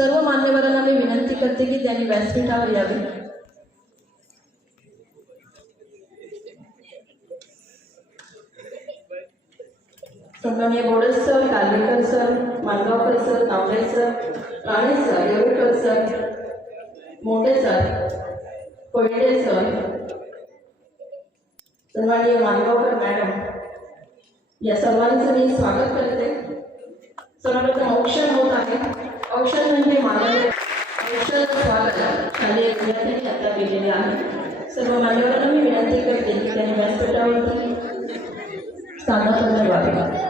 सर्व मान्यवरांना मी विनंती करते की त्यांनी व्यासपीठावर यावे. सन्माननीय Bodas sir, Kalvekar sir, Mangaonkar sir Tambe sir, Rane sir Yelurkar sir, Mothe sir, Koyade sir, सन्माननीय मानगावकर मॅडम, या सर्वांचं मी स्वागत करते. सर्वप्रथम औक्षण होत आहे. औषध म्हणजे मानव औषध स्वागत शालेय विद्यार्थ्यांनी आता केलेले आहे सर्व मान्यवरांना मी विनंती करते की त्यांनी व्यासपीठावरती स्थानापन्न व्हावे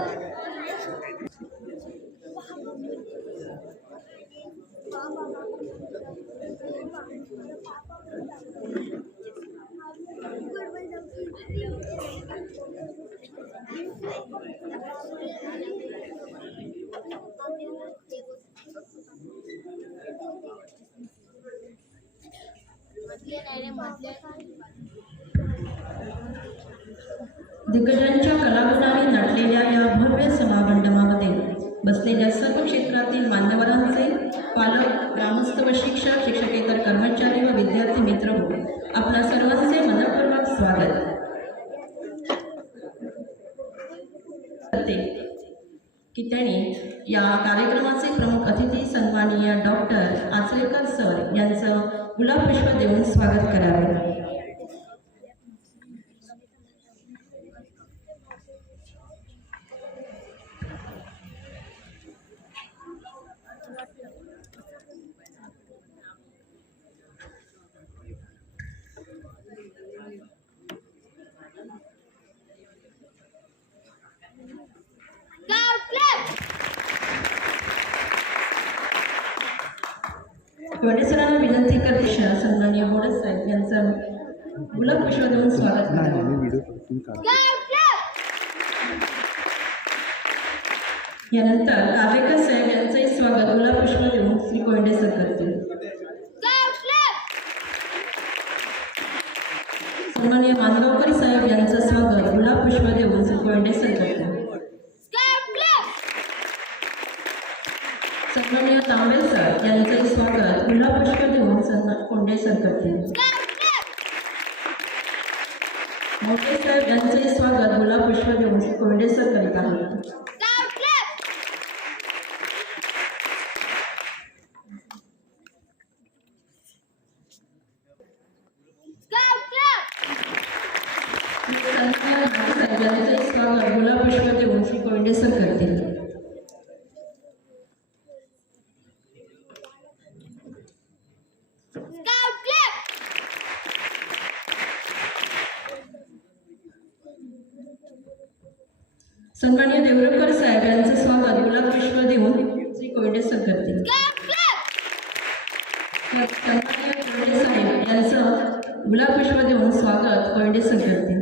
Thank you. दिग्गजांच्या कलागुणाने नटलेल्या या भव्य सभामंडपामध्ये बसलेल्या सर्व क्षेत्रातील मान्यवरांचे पालक ग्रामस्थ व शिक्षक शिक्षकेतर कर्मचारी व विद्यार्थी मित्र हो, आपल्या सर्वांचे मनपूर्वक स्वागत. की त्यांनी या कार्यक्रमाचे प्रमुख अतिथी सन्माननीय डॉक्टर आचरेकर सर यांचं गुलाब पुष्प देऊन स्वागत करावे सरांना विनंती करते शा- सन्माननीय बोडस साहेब यांचं गुलाब पुष्प देऊन स्वागत नाही करावे मी व्हिडिओ तुम्ही काढा यानंतर कावेकर साहेब यांचंही स्वागत गुलाब पुष्प देऊन श्री कोंडे सर करतील सन्माननीय मानगावकर साहेब यांचं स्वागत. गुलाब पुष्प देऊन कोंडे सर करतील सन्माननीय तांबे सर यांचंही स्वागत. गुलाब पुष्प देऊन सन्मान कोंडे सर करतील मोठे साहेब यांचंही स्वागत. गुलाब पुष्प देऊन कोंडे सर करीत आहेत सन्माननीय मोठे साहेब यांचंही स्वागत गुलाब पुष्प देऊन श्री कोंडे सर करतील सन्मान्य देवरकर साहेब यांचं स्वागत. गुलाब पुष्प देऊन श्री कोविडे सर करतील सन्माननीय साहेब यांचं गुलाब पुष्प देऊन स्वागत कोविडे सर करतील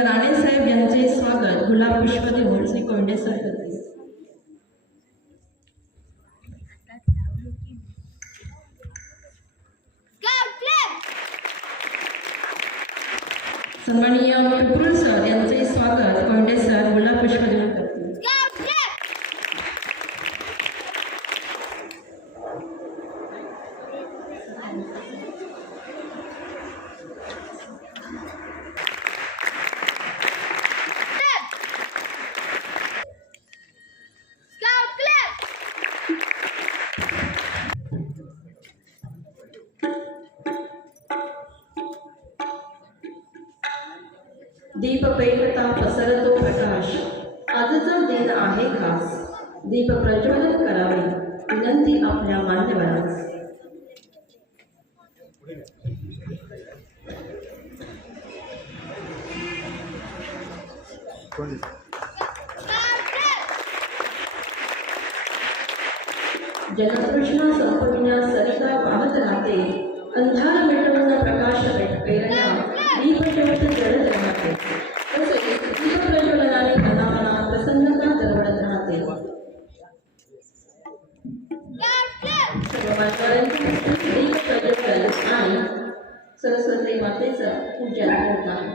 राणे साहेब यांचे स्वागत गुलाब पुष्प देऊन श्री कोविडे सर करतील सन्माननीय पिपरुल दीप पेटता पसरतो प्रकाश. आजचा दिन आहे खास. दीप प्रज्वलन करावे. विनंती आपल्या मान्यवरास सरस्वती मातेचं पूजन होत आहे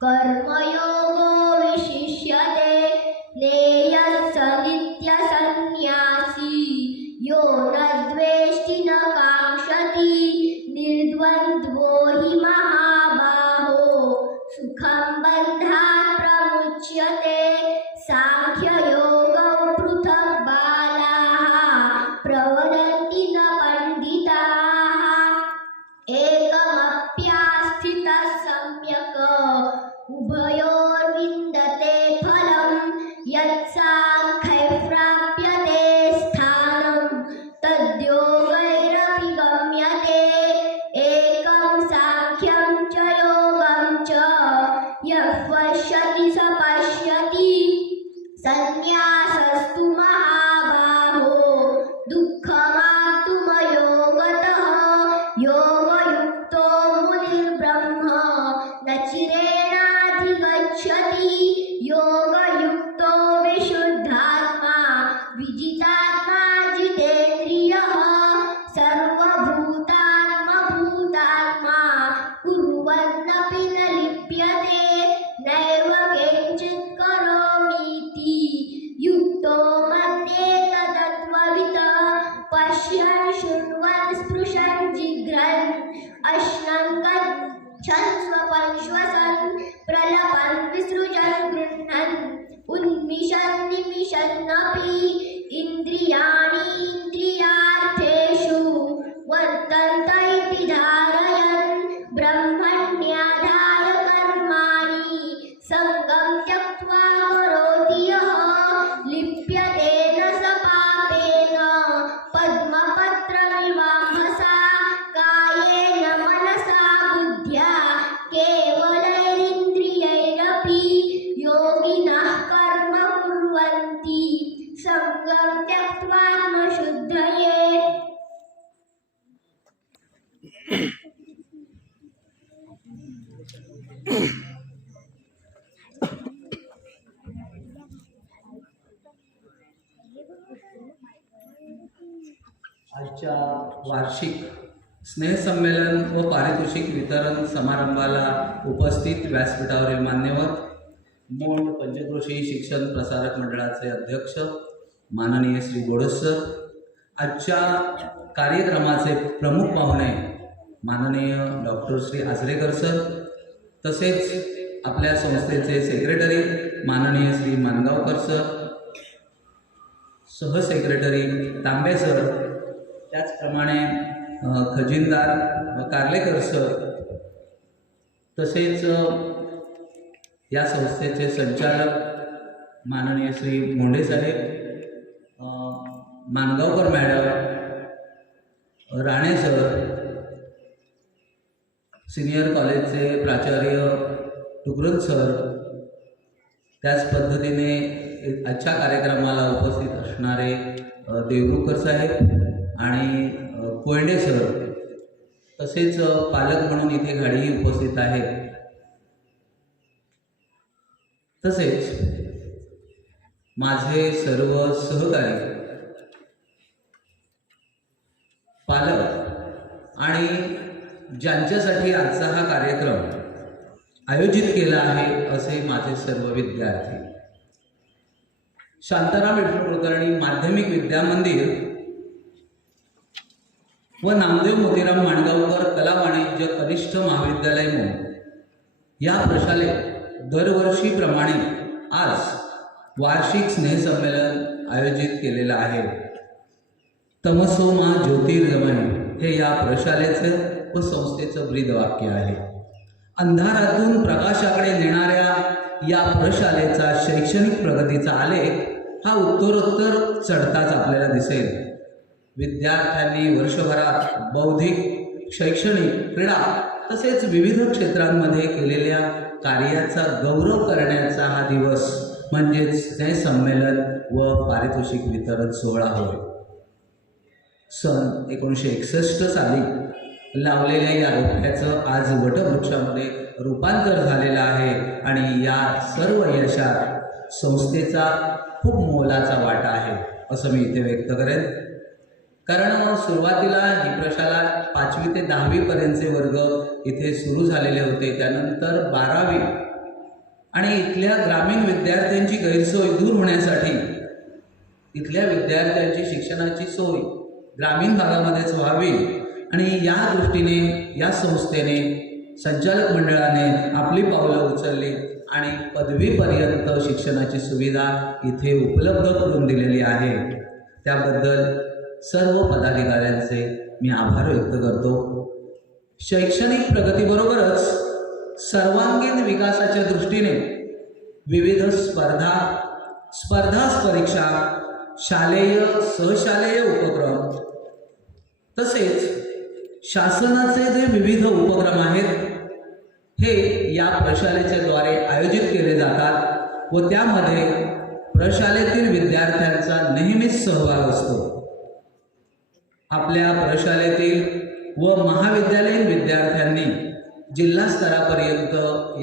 Karma. यः पश्यति स पश्यति सन्न्यासस्तु समारंभाला उपस्थित व्यासपीठावरील मान्यवर मूळ पंचकृषी शिक्षण प्रसारक मंडळाचे अध्यक्ष माननीय श्री गोडस सर आजच्या कार्यक्रमाचे प्रमुख पाहुणे माननीय डॉक्टर श्री आजरेकर सर तसेच आपल्या संस्थेचे सेक्रेटरी माननीय श्री मानगावकर सर सहसेक्रेटरी तांबे सर त्याचप्रमाणे खजिनदार व कार्लेकर सर तसेच या संस्थेचे संचालक माननीय श्री मोंढे साहेब Mangaonkar madam Rane sir senior कॉलेजचे प्राचार्य टुकरल सर त्याच पद्धतीने आजच्या कार्यक्रमाला उपस्थित असणारे अ, देवरुखकर साहेब आणि कोयंडे सर तसेच पालक म्हणून इथे गाडीही उपस्थित आहे. तसेच माझे सर्व सहकारी पालक आणि ज्यांच्यासाठी आजचा हा कार्यक्रम आयोजित केला आहे असे माझे सर्व विद्यार्थी. शांताराम विष्णू कुलकर्णी माध्यमिक विद्या मंदिर व नामदेव मोतीराम माणगावकर कला वाणिज्य कनिष्ठ महाविद्यालय म्हणून. या प्रशालेत दरवर्षीप्रमाणे आज वार्षिक स्नेहसंमेलन आयोजित केलेलं आहे. तमसो मा ज्योतिर्गमन हे या प्रशालेचं व संस्थेचं ब्रीदवाक्य आहे. अंधारातून प्रकाशाकडे नेणाऱ्या या प्रशालेचा शैक्षणिक प्रगतीचा आलेख हा उत्तरोत्तर चढताच आपल्याला दिसेल. विद्यार्थ्यांनी वर्षभरात बौद्धिक शैक्षणिक क्रीडा तसेच विविध क्षेत्रांमध्ये केलेल्या कार्याचा गौरव करण्याचा हा दिवस म्हणजेच स्नेहसंमेलन व पारितोषिक वितरण सोहळा होय. सन एकोणीसशे एकसष्ट साली लावलेल्या या रोपट्याचं आज वटवृक्षामध्ये रूपांतर झालेलं आहे आणि या सर्व यशात संस्थेचा खूप मोलाचा वाटा आहे असं मी इथे व्यक्त करेन. कारण सुरुवातीला ही प्रशाला पाचवी ते दहावीपर्यंतचे वर्ग इथे सुरू झालेले होते. त्यानंतर बारावी. आणि इथल्या ग्रामीण विद्यार्थ्यांची गैरसोय दूर होण्यासाठी इथल्या विद्यार्थ्यांची शिक्षणाची सोय ग्रामीण भागामध्येच व्हावी. आणि या दृष्टीने या संस्थेने संचालक मंडळाने आपली पावलं उचलली आणि पदवीपर्यंत शिक्षणाची सुविधा इथे उपलब्ध करून दिलेली आहे. त्याबद्दल सर्व पदाधिकाऱ्यांचे मी आभार व्यक्त करतो. शैक्षणिक प्रगतीबरोबरच सर्वांगीण विकासाच्या दृष्टीने विविध स्पर्धा स्पर्धा परीक्षा शालेय सहशालेय उपक्रम तसेच शासनाचे जे विविध उपक्रम आहेत हे या प्रशालेच्या द्वारे आयोजित केले जातात व त्यामध्ये प्रशालेतील विद्यार्थ्यांचा नेहमीच सहभाग असतो. आपल्या प्रशालेतील व महाविद्यालयीन विद्यार्थ्यांनी जिल्हा स्तरापर्यंत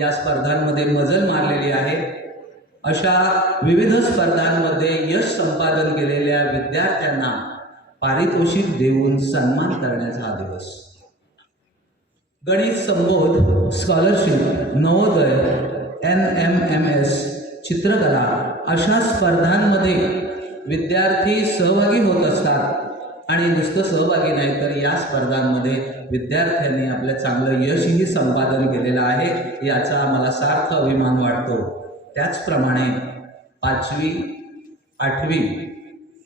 या स्पर्धांमध्ये मजल मारलेली आहे. अशा विविध स्पर्धांमध्ये यश संपादन केलेल्या विद्यार्थ्यांना पारितोषिक देऊन सन्मान करण्याचा हा दिवस. गणित संबोध scholarship Navodaya N M M S चित्रकला अशा स्पर्धांमध्ये विद्यार्थी सहभागी होत असतात. आणि नुसतं सहभागी नाही तर या स्पर्धांमध्ये विद्यार्थ्यांनी आपलं चांगलं यशही संपादन केलेलं आहे याचा आम्हाला सार्थ अभिमान वाटतो. त्याचप्रमाणे पाचवी आठवी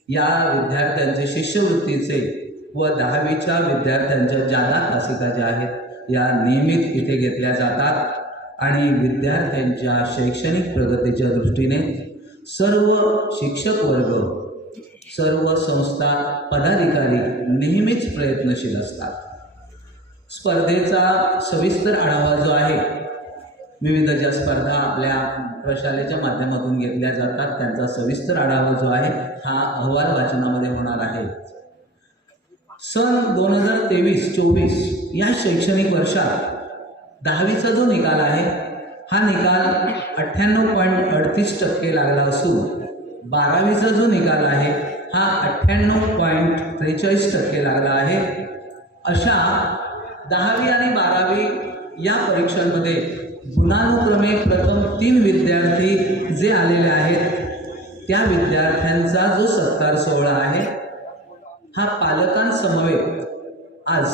या विद्यार्थ्यांचे शिष्यवृत्तीचे व दहावीच्या विद्यार्थ्यांच्या जादा तासिका ज्या आहेत या नियमित इथे घेतल्या जातात. आणि विद्यार्थ्यांच्या शैक्षणिक प्रगतीच्या दृष्टीने सर्व शिक्षक वर्ग सर्व संस्था पदाधिकारी नेहमीच प्रयत्नशील असतात. स्पर्धेचा सविस्तर आढावा जो आहे विविध ज्या स्पर्धा आपल्या प्रशालेच्या माध्यमातून घेतल्या जातात त्यांचा सविस्तर आढावा जो आहे हा अहवाल वाचनामध्ये होणार आहे. सन दोन हजार तेवीस चोवीस या शैक्षणिक वर्षात दहावीचा जो निकाल आहे हा निकाल अठ्ठ्याण्णव पॉईंट अडतीस टक्के लागला असून बारावीचा जो निकाल आहे हा अठ्ठ्याण्णव पॉईंट त्रेचाळीस टक्के लागला आहे. अशा दहावी आणि बारावी या परीक्षांमध्ये गुणानुक्रमे प्रथम तीन विद्यार्थी जे आलेले आहेत त्या विद्यार्थ्यांचा जो सत्कार सोहळा आहे हा पालकांसमवेत आज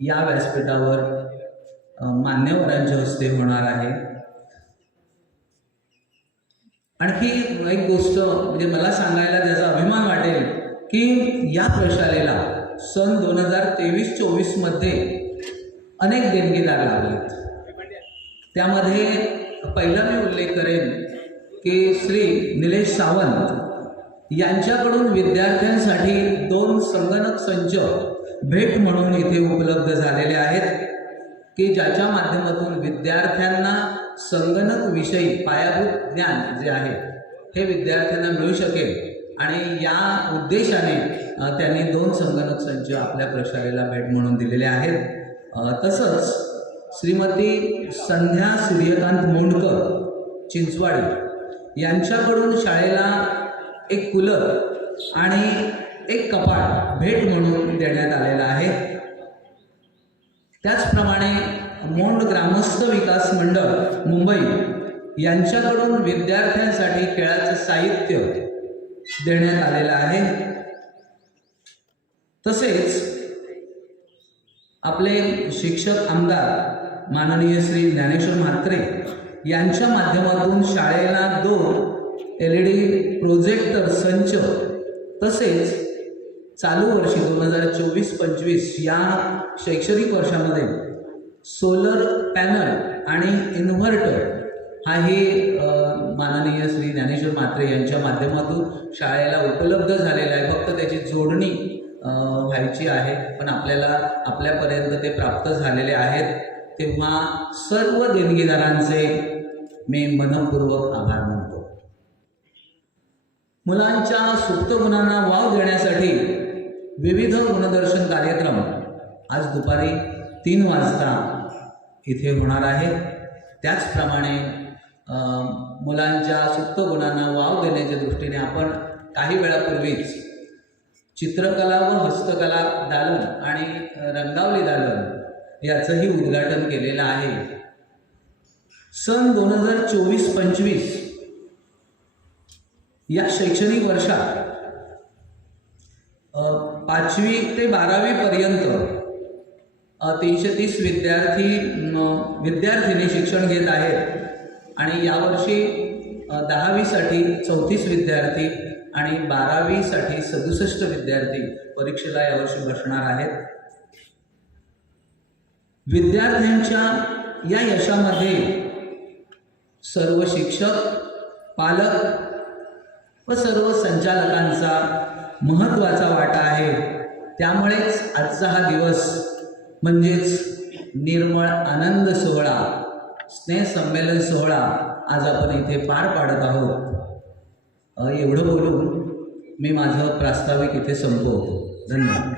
या व्यासपीठावर मान्यवरांच्या हस्ते होणार आहे. आणखी एक गोष्ट म्हणजे मला सांगायला त्याचा अभिमान वाटेल की या प्रशालेला सन दोन हजार तेवीस चोवीसमध्ये अनेक देणगीदार लागलेत. त्यामध्ये पहिला मी उल्लेख करेन की श्री निलेश सावंत यांच्याकडून विद्यार्थ्यांसाठी दोन संगणक संच भेट म्हणून इथे उपलब्ध झालेले आहेत की ज्याच्या माध्यमातून विद्यार्थ्यांना संगणक विषयी पायाभूत ज्ञान जे आहे हे विद्यार्थ्यांना मिळू शकेल. आणि या उद्देशाने त्यांनी दोन संगणक संच आपल्या प्रशालेला भेट म्हणून दिलेले आहेत. तसंच श्रीमती संध्या सूर्यकांत मोंडकर चिंचवाडी यांच्याकडून शाळेला एक कुलर आणि एक कपाट भेट म्हणून देण्यात आलेला आहे. त्याचप्रमाणे मोंड ग्रामस्थ विकास मंडळ मुंबई. यांच्याकडून विद्यार्थ्यांसाठी खेळाचं साहित्य देण्यात आलेलं आहे. तसेच आपले शिक्षक आमदार माननीय श्री ज्ञानेश्वर म्हात्रे यांच्या माध्यमातून शाळेला दोन एल ई डी प्रोजेक्टर संच तसेच चालू वर्षी दोन हजार चोवीस पंचवीस या शैक्षणिक वर्षामध्ये सोलर पॅनल आणि इन्व्हर्टर हाही हे माननीय श्री ज्ञानेश्वर म्हात्रे यांच्या माध्यमातून शाळेला उपलब्ध झालेला आहे. फक्त त्याची जोडणी व्हायची आहे पण आपल्याला आपल्यापर्यंत ते प्राप्त झालेले आहेत. तेव्हा सर्व देणगीदारांचे मी मनपूर्वक आभार मानतो. मुलांच्या सुप्त गुणांना वाव देण्यासाठी विविध गुणदर्शन कार्यक्रम आज दुपारी तीन वाजता इथे होणार आहे. त्याचप्रमाणे मुलांच्या सुप्त गुणांना वाव देण्याच्या दृष्टीने आपण काही वेळापूर्वीच चित्रकला व हस्तकला दालन आणि रंगावली दालन याचंही उद्घाटन केलेलं आहे. सन दोन हजार चोवीस पंचवीस या शैक्षणिक वर्षात पाचवी ते बारावी पर्यंत तीनशे तीस विद्यार्थी विद्यार्थिनी शिक्षण घेत आहेत. आणि यावर्षी दहावीसाठी चौतीस विद्यार्थी आणि बारावीसाठी सदुसष्ट विद्यार्थी परीक्षेला यावर्षी बसणार आहेत. विद्यार्थ्यांच्या या यशामध्ये सर्व शिक्षक पालक व सर्व संचालकांचा महत्त्वाचा वाटा आहे. त्यामुळेच आजचा हा दिवस म्हणजेच निर्मळ आनंद सोहळा स्नेहसंमेलन सोहळा आज आपण इथे पार पाडत आहोत. एवढं बोलून मी माझं प्रास्ताविक इथे संपवतो. धन्यवाद.